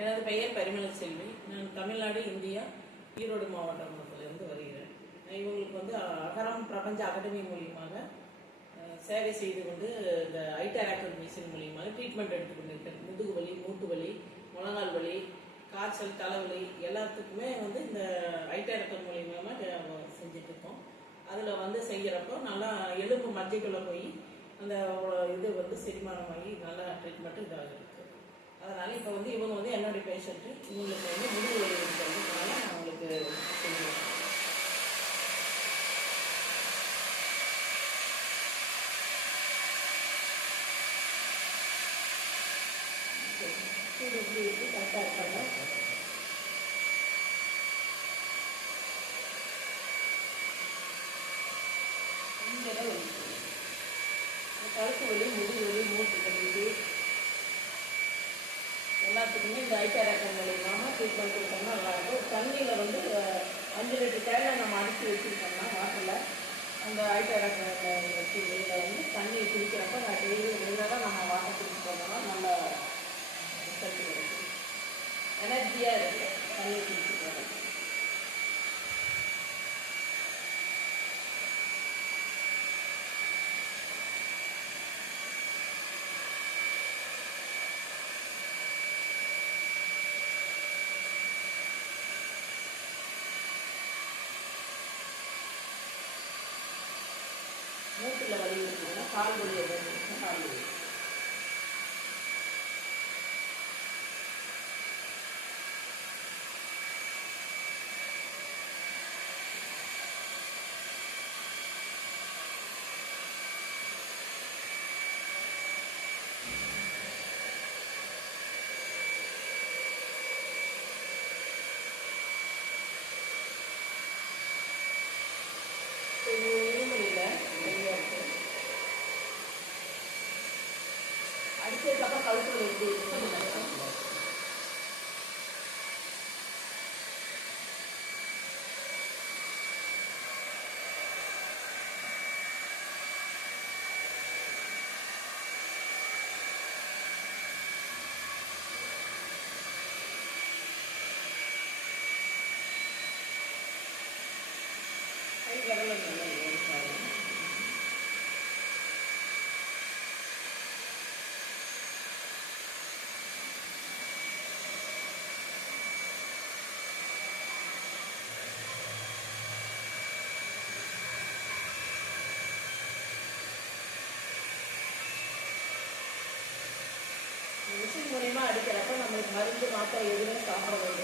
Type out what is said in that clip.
எனது பெயர் பரிமளச்செல்வி. நான் தமிழ்நாடு, இந்தியா, ஈரோடு மாவட்டத்திலிருந்து வருகிறேன். இவங்களுக்கு வந்து அகரம் பிரபஞ்ச அகாடமி மூலியமாக சேவை செய்து கொண்டு இந்த ஐட்டராக்டர் மிஷின் மூலியமாக ட்ரீட்மெண்ட் எடுத்துக்கொண்டிருக்கிறேன். முதுகு வலி, மூட்டு வலி, முழங்கால் வலி, காய்ச்சல், தலைவலி எல்லாத்துக்குமே வந்து இந்த ஐட்டராக்டர் மூலியமாக செஞ்சுட்டு இருக்கோம். அதில் வந்து செய்கிறப்போ நல்லா எலும்பு மஜ்ஜைக்குள்ளே போய் அந்த இது வந்து செரிமானமாகி நல்லா ட்ரீட்மெண்ட்டு இதாக இருக்குது. அதனால் இப்போ வந்து இவங்க வந்து என்னுடைய பேஷண்ட்டு, இவங்களுக்கு வந்து முதுகு வலி இருக்கிறதுனால நான் அவங்களுக்கு செய்வேன். சூடு எப்படி இருக்குது, கரெக்டாக இருக்காங்க. இங்கே தான் வலி, கழுத்து வலி, முதுகு வலி, மூட்டு வலி எல்லாத்துக்குமே இந்த ஐட்டராக்டர் மூலியமாக ட்ரீட்மெண்ட் கொடுத்தோம்னா நல்லாயிருக்கும். தண்ணியில் வந்து 5 லிட்டர் தேங்காய் நம்ம அடித்து வச்சுருக்கோம்னா வாட்டரில் அந்த ஐட்டராக்டர் வச்சு வெளியில் வந்து தண்ணி குடிக்கிறப்ப நான் டெய்லி ரெகுலராக நம்ம வாட்டர் குடிச்சு போனோம்னா நல்ல ரிசல்ட் கிடைக்கும். எனர்ஜியாக இருக்குது தண்ணி குடிச்சு போகிறது. மூட்டில் வலி இருக்குதுன்னா கால் வலி எதாவது இருக்குன்னா கால் வலி. இருமலியில் அடிச்சதுக்கப்புறம் கழுத்து வலி எப்படி இருக்கு. கை விரலும் நல்லா இருக்காது. மிஷின் மூலியமாக அடிக்கிறப்ப நம்மளுக்கு மருந்து மாத்திரை எதுவுமே சாப்பிட வேண்டிய